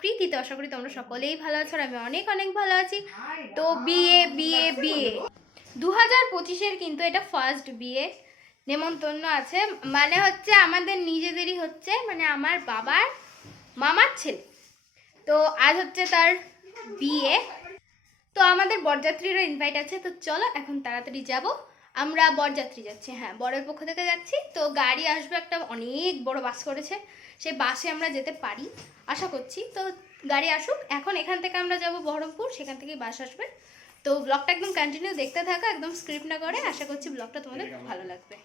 প্রীতি। আশা করি তোমরা সকলেই ভালো আছো, আমি অনেক অনেক ভালো আছি। তো বিয়ে বিয়ে বিয়ে 2025-এর কিন্তু এটা ফার্স্ট বিয়ে নেমন্তন্ন আছে, মানে হচ্ছে আমাদের নিজেদেরই হচ্ছে, মানে আমার বাবার মামার ছেলে। তো আজ হচ্ছে তার বিয়ে, তো আমাদের বরযাত্রীরও ইনভাইট আছে। তো চলো এখন তাড়াতাড়ি যাব, আমরা বরযাত্রী যাচ্ছি, হ্যাঁ বরের পক্ষ থেকে যাচ্ছি। তো গাড়ি আসবে, একটা অনেক বড় বাস করেছে, সেই বাসে আমরা যেতে পারি আশা করছি। তো গাড়ি আসুক, এখন এখান থেকে আমরা যাব বহরমপুর, সেখান থেকেই বাস আসবে। তো ব্লগটা একদম কন্টিনিউ দেখতে থাকো, একদম স্ক্রিপ্ট না করে। আশা করছি ব্লগটা তোমাদের ভালো লাগবে।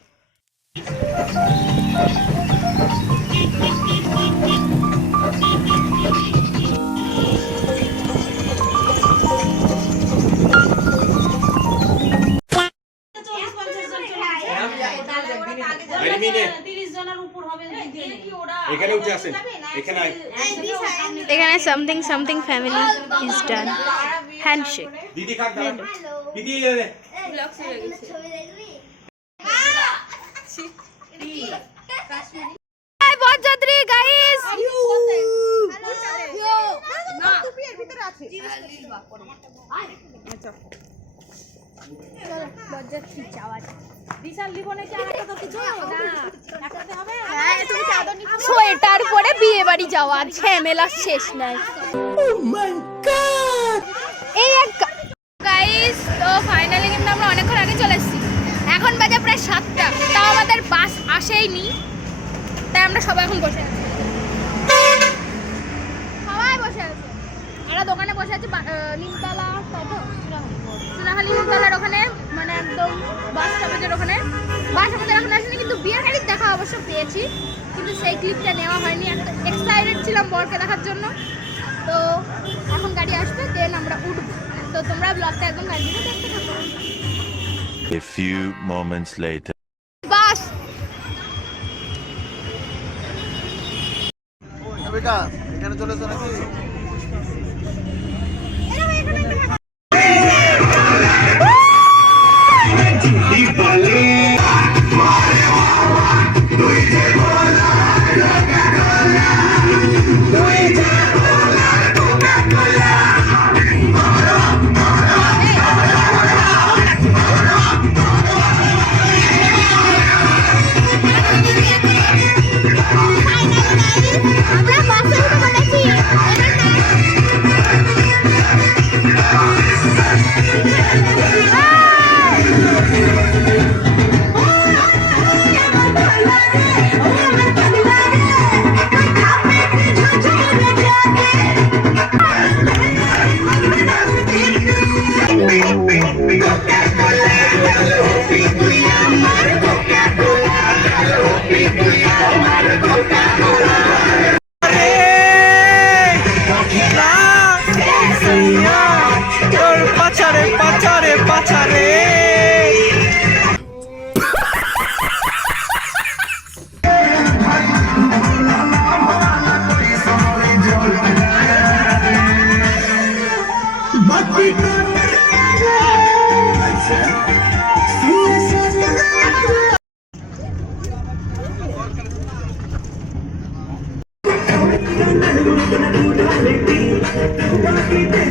এখানে something something family is done. Handshake. দিদি খাক দাও। দিদি এই রে ব্লগ শুরু হয়ে গেছে। হাই বরযাত্রী গাইস। না টুপির ভিতরে আছে। আচ্ছা চলো বরযাত্রী যাওয়া যাক। বিশাল লিবনে কি আরেকটা তো কিছু না একটাতে হবে। হ্যাঁ তুমি চাদর নিতে সোয়েটার পরে বিয়ে বাড়ি যাওয়া, ঝামেলা শেষ নাই। ও মাই গড। এই এক গাইস, তো ফাইনালি কিন্তু আমরা অনেকক্ষণ আগে চলে এসেছি, এখন বাজে প্রায় 7টা, তাও আমাদের বাস আসেইনি, তাই আমরা সবাই এখন বসে আছি, সবাই বসে আছে। আমরা দোকানে বসে আছি নিমতলা, তাই তো চুনাখালি নিমতলার ওখানে, মানে একদম বাস স্টপেজের ওখানে। বাস আমাদের এখন আসেনি, কিন্তু বিয়ের গাড়ির দেখা অবশ্য পেয়েছি, কিন্তু সেই ক্লিপটা নেওয়া হয়নি। একদম এক্সাইটেড ছিলাম বরকে দেখার জন্য। তো এখন গাড়ি আসবে, দেন আমরা উঠবো। তো তোমরা ব্লগটা একদম কন্টিনিউ দেখতে থাকো। A few moments later. বাস বেটা এখানে চলে এসো নাকি?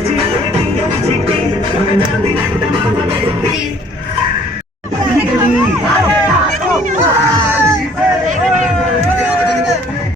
Don't